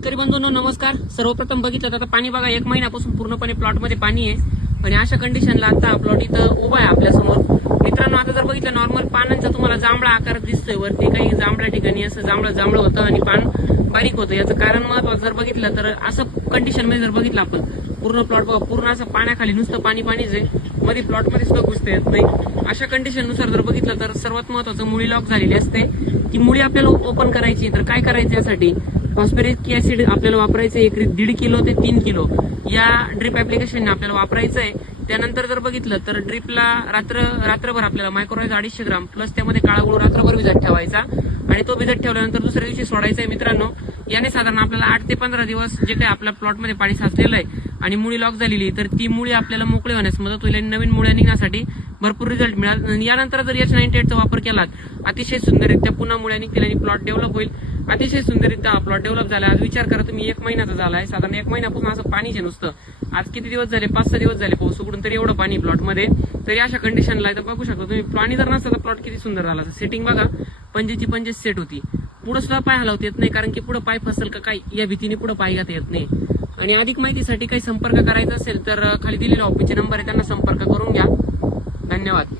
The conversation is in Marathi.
शेतकरी बंधूंनो नमस्कार. सर्वप्रथम बघितलं तर आता पाणी बघा 1 महिन्यापासून पूर्णपणे प्लॉटमध्ये पाणी आहे आणि अशा कंडिशनला आता प्लॉट इथं उभा आहे आपल्या समोर. मित्रांनो आता जर बघितलं नॉर्मल पानांचा तुम्हाला जांभळा आकार दिसतोय, वरती काही जांभळ्या ठिकाणी असं जांभळं होतं आणि पान बारीक होतं. याचं कारण महत्वाचं जर बघितलं तर असं कंडिशन मध्ये जर बघितलं आपण पूर्ण प्लॉट बघा पूर्ण असं पाण्याखाली नुसतं पाणीच आहे, मध्ये प्लॉटमध्ये सुद्धा घुसता येत नाही. अशा कंडिशननुसार जर बघितलं तर सर्वात महत्वाचं मुळी लॉक झालेली असते. ती मुळी आपल्याला ओपन करायची तर काय करायचं यासाठी फॉस्फरिक ऍसिड आपल्याला वापरायचं आहे 1.5 किलो ते 3 किलो या ड्रिप ऍप्लिकेशनने आपल्याला वापरायचं आहे. त्यानंतर जर बघितलं तर ड्रिपला रात्रभर आपल्याला मायक्रोराइज 250 ग्राम प्लस त्यामध्ये काळा गुळ रात्रभर भिजत ठेवायचा आणि तो भिजत ठेवल्यानंतर दुसऱ्या दिवशी सोडायचा आहे. मित्रांनो याने साधारण आपल्याला 8 ते 15 दिवस जे काही आपल्या प्लॉटमध्ये पाणी साचलेलं आहे आणि मुळी लॉक झालेली तर ती मुळी आपल्याला मोकळी होण्यास मदत होईल आणि नवीन मुळ्या निघण्यासाठी भरपूर रिझल्ट मिळाल. यानंतर जर H98 चा वापर केलात अतिशय सुंदररित्या पुन्हा मुळ्या निघतील आणि प्लॉट डेव्हलप होईल. अतिशय सुंदररित्या प्लॉट डेव्हलप झाला. आज विचार करा तुम्ही 1 महिन्याचा झालाय, साधारण 1 महिन्यापासून असं पाणीच आहे नुसतं. आज किती दिवस झाले 5-6 दिवस झाले पाऊस उघडून तरी एवढं पाणी प्लॉटमध्ये. तरी अशा कंडिशनला आहे तर बघू शकता तुम्ही पाणी जर नसतं तर प्लॉट किती सुंदर झाला. सेटिंग बघा पंजेची सेट होती. पुढे सुद्धा पाय हलवता येत नाही कारण की पुढे पाय फसेल का काय या भीतीने पुढे पाय घालता येत नाही. आणि अधिक माहितीसाठी काही संपर्क करायचा असेल तर खाली दिलेला ऑफिसचे नंबर आहे त्यांना संपर्क करून घ्या. धन्यवाद.